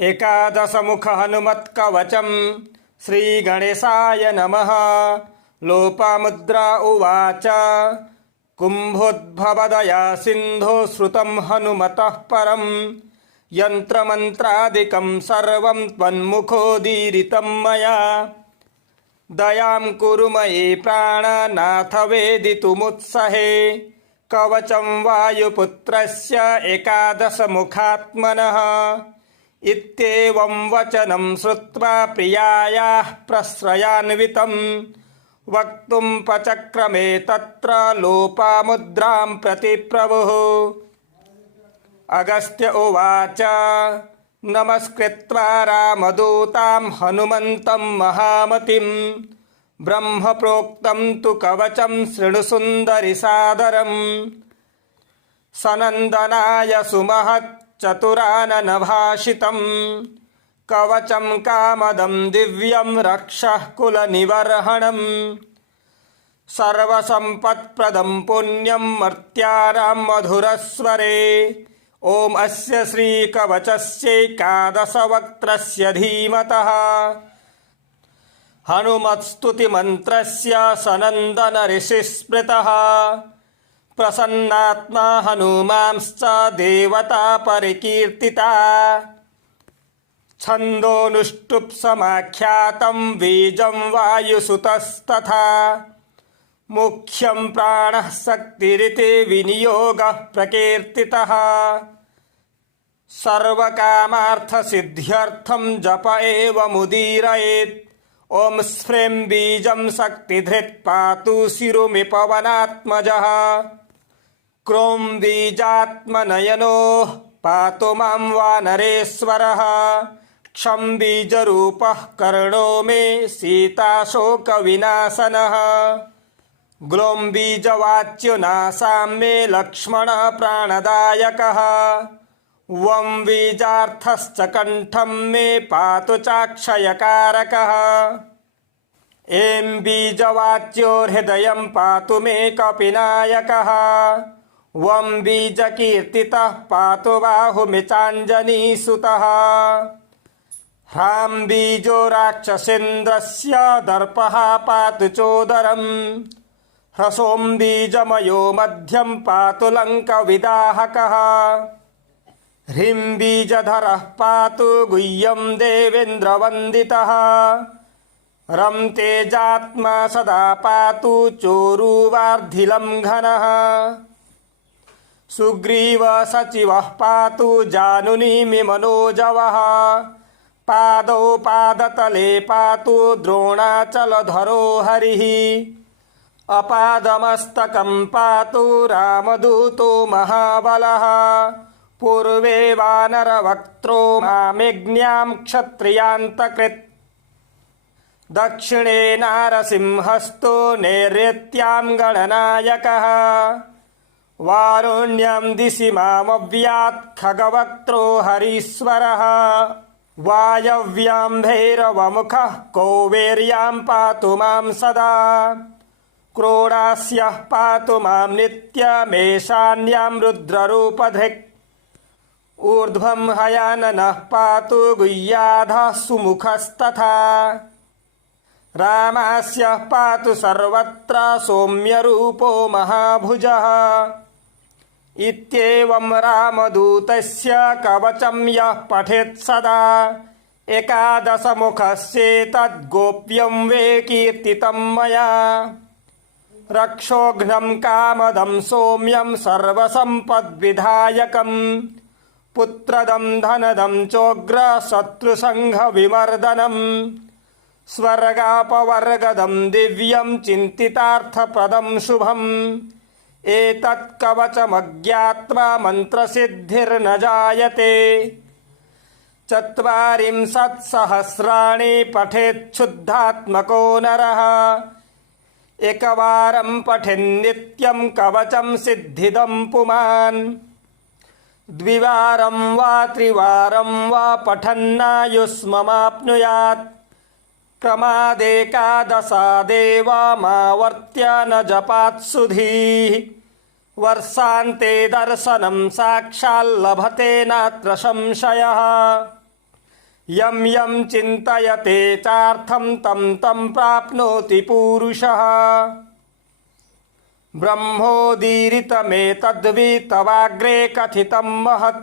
एकादशमुख हनुमत्कवचम् श्रीगणेशाय नमः। लोपामुद्रा उवाच कुम्भोद्भवदया सिन्धो श्रुतं हनुमतः परम् यन्त्रमन्त्रादिकं सर्वं त्वन्मुखोदीरितं मया। दयां कुरु मयि प्राणनाथ वेदितुमुत्सहे कवचं वायुपुत्रस्य एकादशमुखात्मनः। इत्येवं वचनं श्रुत्वा प्रियायाः प्रश्रयान्वितं वक्तुं पचक्रमे तत्र लोपामुद्रां प्रति प्रभुः। अगस्त्य उवाच नमस्कृत्वा रामदूतां हनुमन्तं महामतिं ब्रह्मप्रोक्तं तु कवचं शृणु सुन्दरि सादरम्। सनन्दनाय सुमहच्चतुराननभाषितं कवचं कामदं दिव्यं रक्षः कुलनिवर्हणम्। सर्वसम्पत्प्रदं पुण्यं मर्त्यानां मधुरस्वरे। ॐ अस्य श्रीकवचस्यैकादशवक्त्रस्य धीमतः हनुमत्स्तुतिमन्त्रस्य सनन्दन ऋषिस्मृतः। प्रसन्नात्मा हनुमांश्च देवता परिकीर्तिता। छन्दोनुष्टुप् समाख्यातं बीजं वायुसुतस्तथा। मुख्यं प्राणः शक्तिरिति विनियोगः प्रकीर्तितः। सर्वकामार्थसिद्ध्यर्थं जप एवमुदीरयेत्। ॐ स्फ्रें बीजं शक्तिधृत् पातु शिरुमिपवनात्मजः। क्रों बीजात्मनयनोः पातु मां वानरेश्वरः। क्षं बीजरूपः कर्णो मे सीताशोकविनाशनः। ग्लों बीजवाच्युनाशां मे लक्ष्मणः प्राणदायकः। वं बीजार्थश्च कण्ठं मे पातु चाक्षयकारकः। ऐं बीजवाच्यो हृदयं पातु मे कपिनायकः। वं बीजकीर्तितः पातु बाहुमे चाञ्जनीसुतः। ह्रां बीजो राक्षसेन्द्रस्य दर्पः पातु चोदरम्। ह्रसों बीजमयो मध्यं पातु लङ्कविदाहकः। ह्रीं बीजधरः पातु गुह्यं देवेन्द्रवन्दितः। रं तेजात्मा सदा पातु चोरुवार्धिलं घनः। सुग्रीवसचिवः पातु जानुनीमि मनोजवः। पादौ पादतले पातु द्रोणाचलधरो हरिः। अपादमस्तकं पातु रामदूतो महाबलः। पूर्वे वानरवक्त्रो मामेज्ञां क्षत्रियान्तकृत्। दक्षिणे नारसिंहस्तो नैऋत्यां गणनायकः। वारुण्यां दिशि मामव्यात् खगवक्त्रो हरीश्वरः। वायव्यां भैरवमुखः कौवेर्यां पातु मां सदा। क्रोडास्यः पातु मां नित्यमेशान्यां रुद्ररूपधृक्। ऊर्ध्वं हयाननः पातु गुह्याधः सुमुखस्तथा। रामास्यः पातु सर्वत्र सौम्यरूपो महाभुजः। इत्येवं रामदूतस्य कवचं यः पठेत् सदा एकादशमुखस्येतद्गोप्यं वे कीर्तितं मया। रक्षोघ्नं कामदं सौम्यं सर्वसम्पद्विधायकम्। पुत्रदं धनदं चोग्रशत्रुसङ्घविमर्दनम्। स्वर्गापवर्गदं दिव्यं चिन्तितार्थप्रदं शुभम्। एतत्कवचमज्ञात्वा मन्त्रसिद्धिर्न जायते। 40 पठेच्छुद्धात्मको नरः। एकवारं पठेन्नित्यं कवचं सिद्धिदं पुमान्। द्विवारं वा त्रिवारं वा पठन्नायुष्ममाप्नुयात्। क्रमादेकादशादेव मावर्त्य न जपात्सुधीः। वर्षान्ते दर्शनं साक्षाल्लभते नात्र संशयः। यं यं चिन्तयते चार्थं तं तं प्राप्नोति पूरुषः ब्रह्मोदीरितमेतद्वितवाग्रे कथितं महत्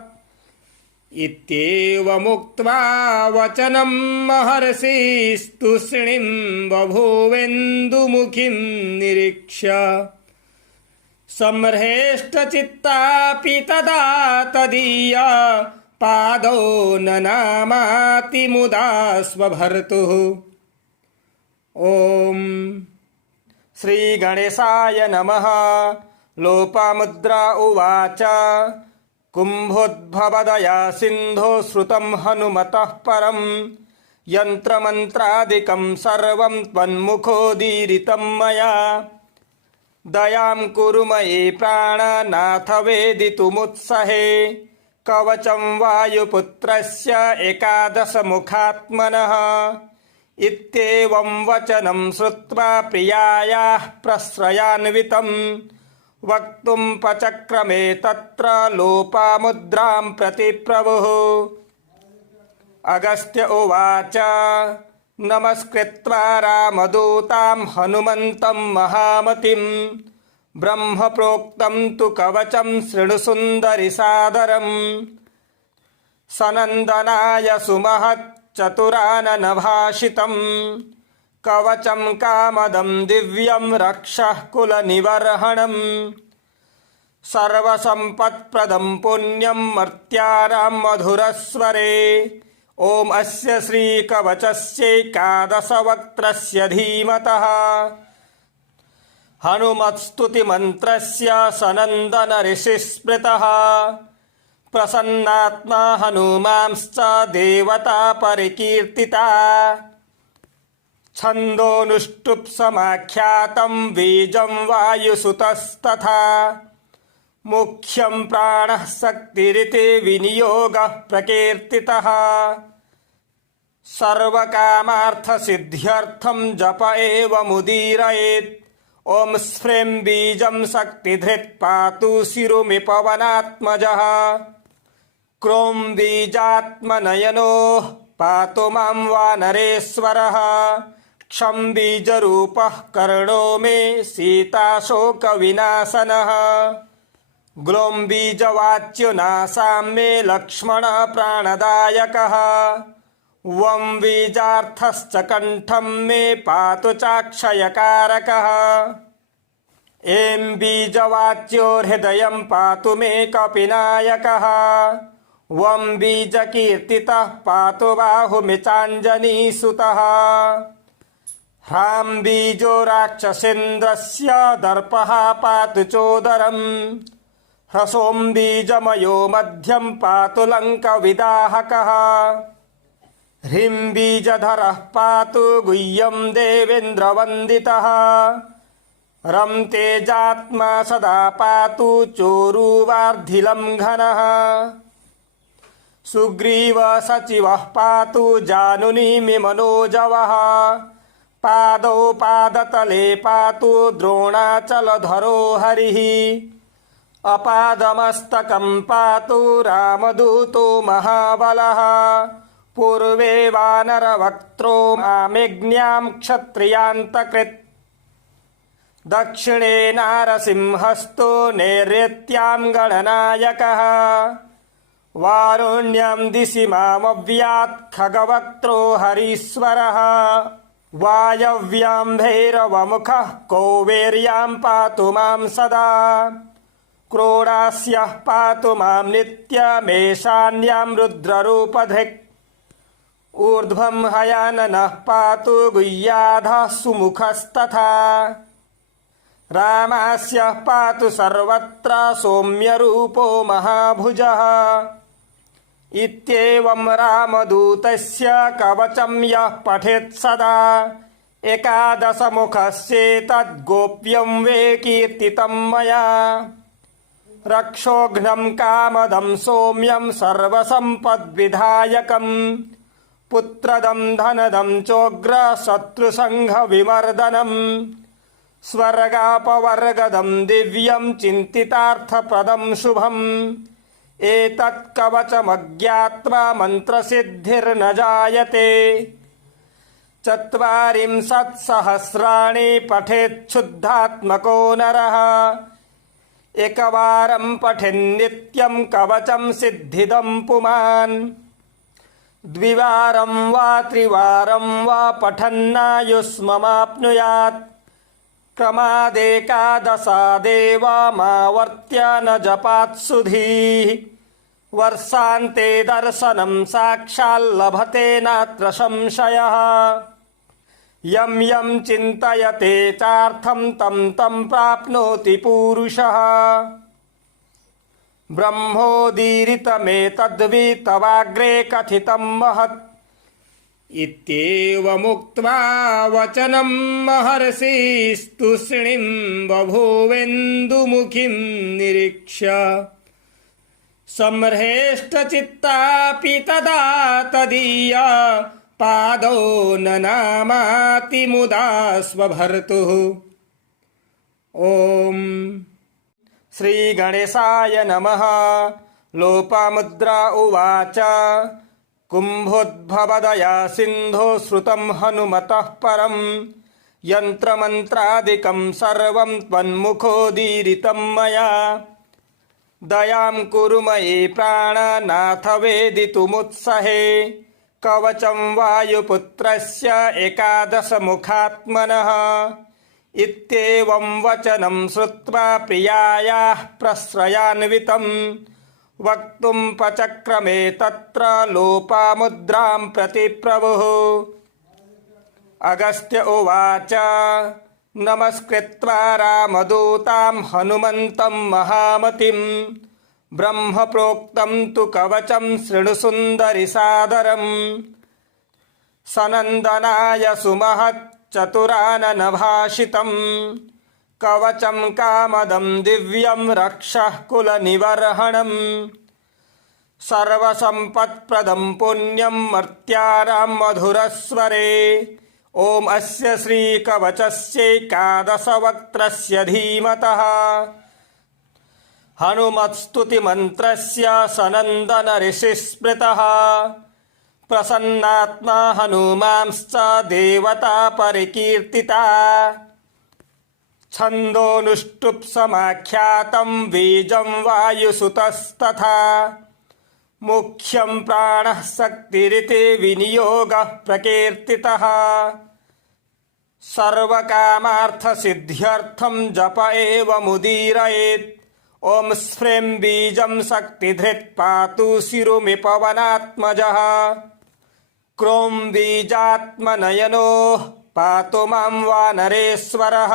इत्येवमुक्त्वा वचनं महर्षिस्तूष्णीं बभूवेन्दुमुखीं निरीक्ष्य सम्हृष्टचित्तापि तदा तदीया पादौ ननामाति मुदा स्वभर्तुः। ॐ श्रीगणेशाय नमः। लोपामुद्रा उवाच कुम्भोद्भवदया सिन्धो श्रुतं हनुमतः परं यन्त्रमन्त्रादिकं सर्वं त्वन्मुखोदीरितं मया दयां कुरु मयि प्राणनाथ वेदितुमुत्सहे कवचं वायुपुत्रस्य एकादशमुखात्मनः इत्येवं वचनं श्रुत्वा प्रियायाः प्रश्रयान्वितं वक्तुं पचक्रमे तत्र लोपामुद्रां प्रति प्रभुः। अगस्त्य उवाच नमस्कृत्वा रामदूतां हनुमन्तं महामतिं ब्रह्मप्रोक्तं तु कवचं शृणु सुन्दरि सादरम् सनन्दनाय सुमहच्चतुराननभाषितं कवचं कामदं दिव्यं रक्षः कुलनिवर्हणम् सर्वसम्पत्प्रदं पुण्यं मर्त्यानां मधुरस्वरे। ॐ अस्य श्रीकवचस्यैकादशवक्त्रस्य धीमतः हनुमत्स्तुतिमन्त्रस्य सनन्दनऋषिस्मृतः प्रसन्नात्मा हनुमांश्च देवता परिकीर्तिता छन्दोनुष्टुप् समाख्यातं बीजं वायुसुतस्तथा मुख्यं प्राणः शक्तिरिति विनियोगः प्रकीर्तितः सर्वकामार्थसिद्ध्यर्थं जप एव मुदीरयेत्। ॐ स्फ्रें बीजं शक्तिधृत् पातु शिरुमि पवनात्मजः क्रों बीजात्मनयनोः पातु मां वानरेश्वरः क्षं बीजरूपः कर्णो मे सीताशोकविनाशनः ग्लों बीजवाच्युनाशां मे लक्ष्मणः प्राणदायकः वं बीजार्थश्च कण्ठं मे पातु चाक्षयकारकः ऐं बीजवाच्यो हृदयं पातु मे कपिनायकः वं बीजकीर्तितः पातु बाहुमे चाञ्जनीसुतः ह्रां बीजो राक्षसेन्द्रस्य दर्पः पातु चोदरम् ह्रसों बीजमयो मध्यं पातु लङ्कविदाहकः ह्रीं बीजधरः पातु गुह्यं देवेन्द्रवन्दितः रं तेजात्मा सदा पातु चोरुवार्धिलं घनः सुग्रीवसचिवः पातु जानुनीमि मनोजवः पादौ पादतले पातु द्रोणाचलधरो हरिः अपादमस्तकं पातु रामदूतो महाबलः पूर्वे वानरवक्त्रो मामेज्ञां क्षत्रियान्तकृत् दक्षिणे नारसिंहस्तो नैऋत्यां गणनायकः वारुण्यां दिशि मामव्यात् खगवक्त्रो हरीश्वरः वायव्यां भैरवमुखः कौवेर्यां पातु मां सदा क्रोडास्यः पातु मां नित्यमेशान्यां रुद्ररूपधृक् ऊर्ध्वं हयाननः पातु गुह्याधः सुमुखस्तथा रामास्यः पातु सर्वत्र सौम्यरूपो महाभुजः इत्येवं रामदूतस्य कवचं यः पठेत् सदा एकादशमुखस्येतद्गोप्यं वे कीर्तितं मया रक्षोघ्नं कामदं सौम्यं सर्वसम्पद्विधायकं पुत्रदं धनदं चोग्रशत्रुसङ्घविमर्दनं स्वर्गापवर्गदं दिव्यं चिन्तितार्थप्रदं शुभम् एतत् कवचमज्ञात्वा मन्त्रसिद्धिर्न जायते 40 सहस्राणि पठेच्छुद्धात्मको नरः एकवारं पठेन्नित्यं कवचं सिद्धिदं पुमान् द्विवारं वा त्रिवारं वा पठन्नायुष्ममाप्नुयात् क्रमादेकादशादेवामावर्त्य न जपात्सुधीः वर्षान्ते दर्शनं साक्षाल्लभते नात्र संशयः यं यं चिन्तयते चार्थं तं तं प्राप्नोति पूरुषः ब्रह्मोदीरितमेतद्वितवाग्रे कथितं महत् इत्येवमुक्त्वा वचनं महर्षिस्तूष्णीं बभूवेन्दुमुखीं निरीक्ष्य सम्भ्रेष्टचित्तापि तदा तदीया पादौ ननामाति मुदा स्वभर्तुः ॐ श्रीगणेशाय नमः। लोपामुद्रा उवाच कुम्भोद्भवदया सिन्धो श्रुतं हनुमतः परं यन्त्रमन्त्रादिकं सर्वं त्वन्मुखोदीरितं मया दयां कुरु मयि प्राणनाथ वेदितुमुत्सहे कवचं वायुपुत्रस्य 11 मुखात्मनः इत्येवं वचनं श्रुत्वा प्रियायाः प्रश्रयान्वितं वक्तुं पचक्रमे तत्र लोपामुद्रां प्रति प्रभुः अगस्त्य उवाच नमस्कृत्वा रामदूतां हनुमन्तं महामतिं ब्रह्मप्रोक्तं तु कवचं शृणु सुन्दरि सादरम् सनन्दनाय सुमहच्चतुराननभाषितं कवचं कामदं दिव्यं रक्षः कुलनिवर्हणम् सर्वसम्पत्प्रदं पुण्यं मर्त्यानां मधुरस्वरे ॐ अस्य श्रीकवचस्यैकादशवक्त्रस्य धीमतः हनुमत्स्तुतिमन्त्रस्य सनन्दन ऋषिस्मृतः प्रसन्नात्मा हनुमांश्च देवता परिकीर्तिता छन्दोनुष्टुप् बीजं वायुसुतस्तथा मुख्यं प्राणः शक्तिरिति विनियोगः प्रकीर्तितः सर्वकामार्थसिद्ध्यर्थं जप एव मुदीरयेत् ॐ स्फ्रें बीजं शक्तिधृत् पातु शिरुमिपवनात्मजः क्रों बीजात्मनयनोः पातु मां वानरेश्वरः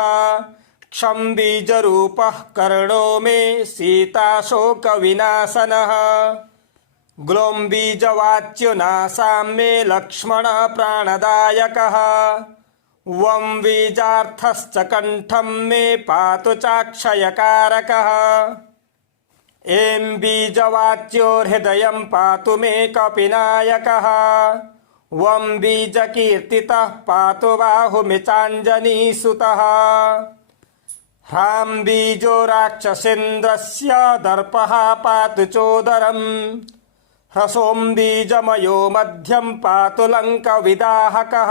क्षं बीजरूपः कर्णो मे सीताशोकविनाशनः ग्लों बीजवाच्यो नासां मे लक्ष्मणः प्राणदायकः वं बीजार्थश्च कण्ठं मे पातु चाक्षयकारकः ऐं बीजवाच्यो हृदयं पातु मे कपिनायकः वं बीजकीर्तितः पातु बाहुमे चाञ्जनीसुतः ह्रां बीजो राक्षसेन्द्रस्य दर्पः पातु चोदरम् ह्रसों बीजमयो मध्यं पातु लङ्कविदाहकः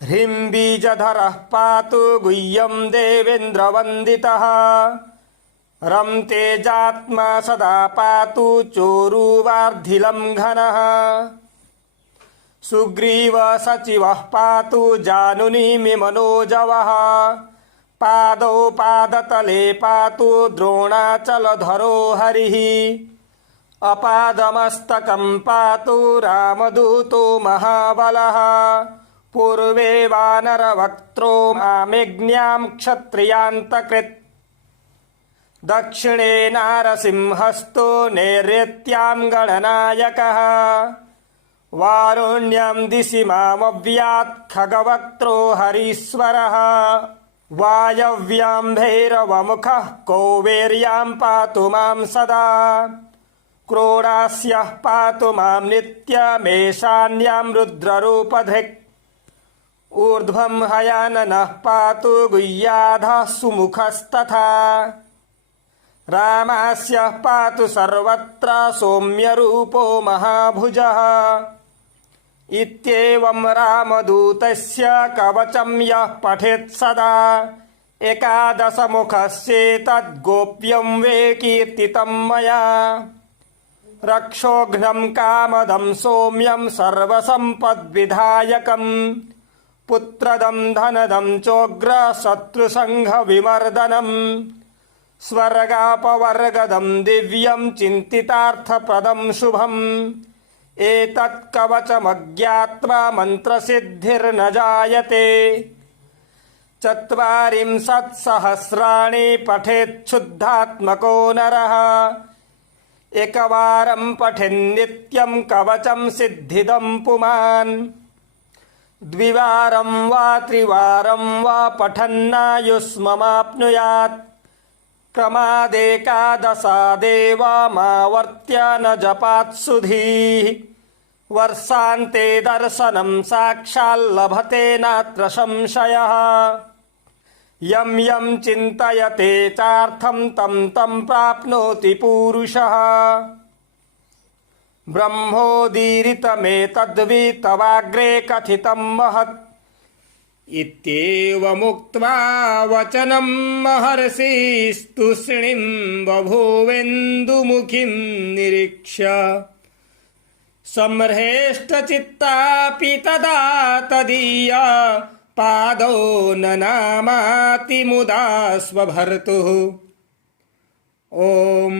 ह्रीं बीजधरः पातु गुह्यं देवेन्द्रवन्दितः रं तेजात्मा सदा पातु चोरुवार्धिलं घनः सुग्रीवसचिवः पातु जानुनीमि मनोजवः पादौ पादतले पातु द्रोणाचलधरो हरिः अपादमस्तकं पातु रामदूतो महाबलः पूर्वे वानरवक्त्रो मामेज्ञां क्षत्रियान्तकृत् दक्षिणे नारसिंहस्तो नैऋत्यां गणनायकः वारुण्यां दिशि मामव्यात् खगवक्त्रो हरीश्वरः वायव्यां भैरवमुखः कौवेर्यां पातु मां सदा क्रोडास्यः पातु मां नित्यमेशान्यां रुद्ररूपधृक् ऊर्ध्वं हयाननः पातु गुह्याधः सुमुखस्तथा रामास्य पातु सर्वत्र सौम्यरूपो महाभुजः। इत्येवं रामदूतस्य कवचं यः पठेत् सदा एकादशमुखस्येतद्गोप्यं वे कीर्तितं मया। रक्षोघ्नं कामदं सौम्यं सर्वसम्पद्विधायकं पुत्रदं धनदं चोग्रशत्रुसङ्घविमर्दनम् स्वर्गापवर्गदं दिव्यं चिन्तितार्थप्रदं शुभम् एतत् कवचमज्ञात्वा मन्त्रसिद्धिर्न जायते। 40 सहस्राणि पठेच्छुद्धात्मको नरः एकवारं पठेन्नित्यं कवचं सिद्धिदं पुमान्। 2 वारं वा 3 वारं वा पठन्नायुष्ममाप्नुयात्। क्रमादेकादशादेवामावर्त्य न जपात् सुधीः वर्षान्ते दर्शनं साक्षाल्लभते नात्र संशयः। यं यं चिन्तयते चार्थं तं तं प्राप्नोति पूरुषः। ब्रह्मोदीरितमेतद्वितवाग्रे कथितं महत् इत्येवमुक्त्वा वचनं महर्षिस्तूष्णीं बभूवेन्दुमुखीं निरीक्ष्य। सम्हृष्टचित्तापि तदा तदीया पादौ ननामाति मुदा स्वभर्तुः। ॐ